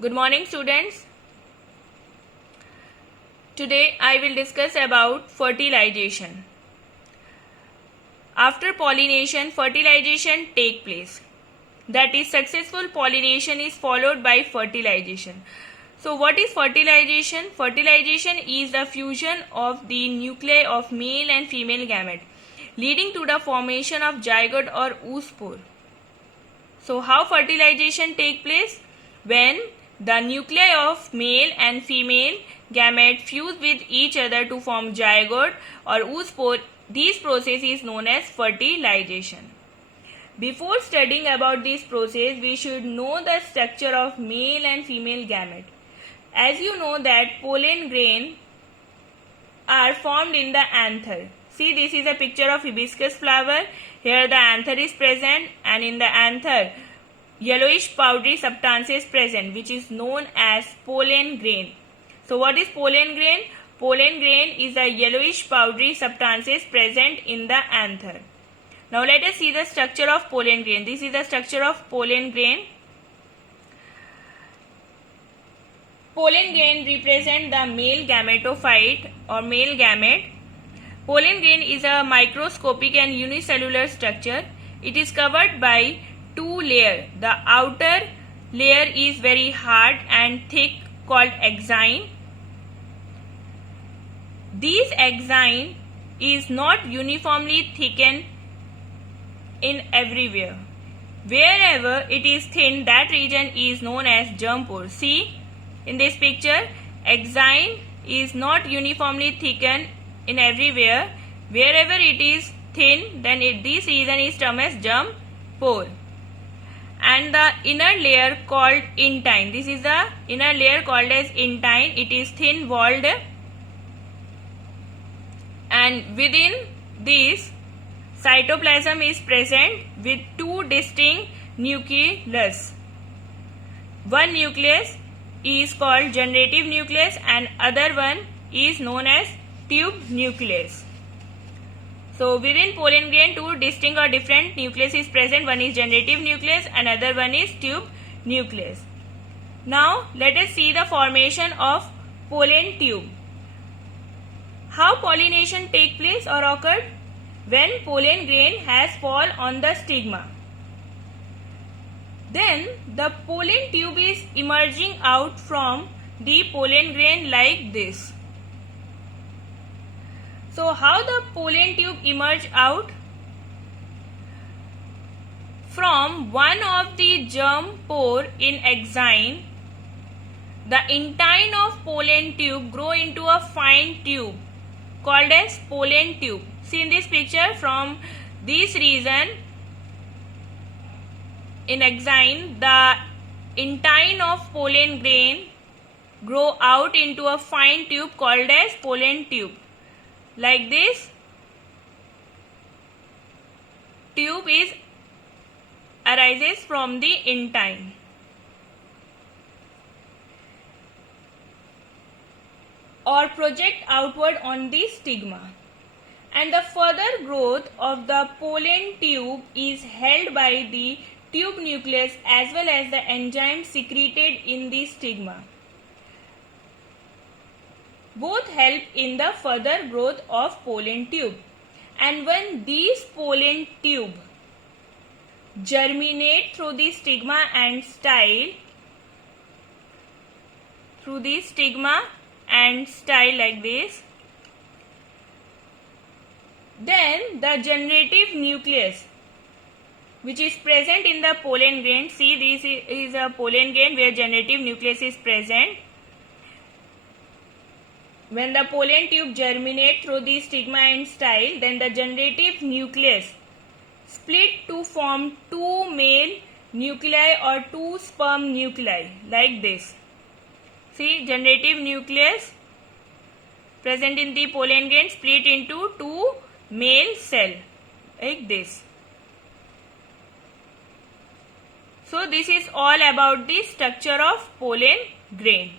Good morning, students. Today I will discuss about fertilization. After pollination, fertilization take place. That is, successful pollination is followed by fertilization. So what is fertilization? Fertilization is the fusion of the nuclei of male and female gamete, leading to the formation of zygote or oospore. So how fertilization take place? When the nuclei of male and female gamete fuse with each other to form zygote or oospore, this process is known as fertilization. Before studying about this process, we should know the structure of male and female gamete. As you know that pollen grain are formed in the anther. See, this is a picture of hibiscus flower. Here the anther is present, and in the anther yellowish powdery substance is present, which is known as pollen grain. So what is pollen grain? Pollen grain is a yellowish powdery substance present in the anther. Now let us see the structure of pollen grain. This is the structure of pollen grain. Pollen grain represent the male gametophyte or male gamete. Pollen grain is a microscopic and unicellular structure. It is covered by two layers. The outer layer is very hard and thick called exine. This exine is not uniformly thickened in everywhere. Wherever it is thin, that region is known as germ pore. See, in this picture, exine is not uniformly thickened in everywhere. Wherever it is thin, then this region is termed as germ pore. And the inner layer called intine. This is the inner layer called as intine. It is thin walled, and within this cytoplasm is present with two distinct nucleus. One nucleus is called generative nucleus and other one is known as tube nucleus. So within pollen grain, two distinct or different nucleus is present. One is generative nucleus and other one is tube nucleus. Now let us see the formation of pollen tube. How pollination take place or occurred? When pollen grain has fall on the stigma. Then the pollen tube is emerging out from the pollen grain like this. So how the pollen tube emerge out? From one of the germ pore in exine, the intine of pollen tube grow into a fine tube called as pollen tube. See in this picture, from this region in exine, the intine of pollen grain grow out into a fine tube called as pollen tube. Like this, tube arises from the intine. Or project outward on the stigma. And the further growth of the pollen tube is held by the tube nucleus as well as the enzymes secreted in the stigma. Both help in the further growth of pollen tube. And when these pollen tube germinate through the stigma and style, like this, then the generative nucleus which is present in the pollen grain. See, this is a pollen grain where generative nucleus is present. When the pollen tube germinate through the stigma and style, then the generative nucleus split to form two male nuclei or two sperm nuclei like this. See, generative nucleus present in the pollen grain split into two male cell like this. So this is all about the structure of pollen grain.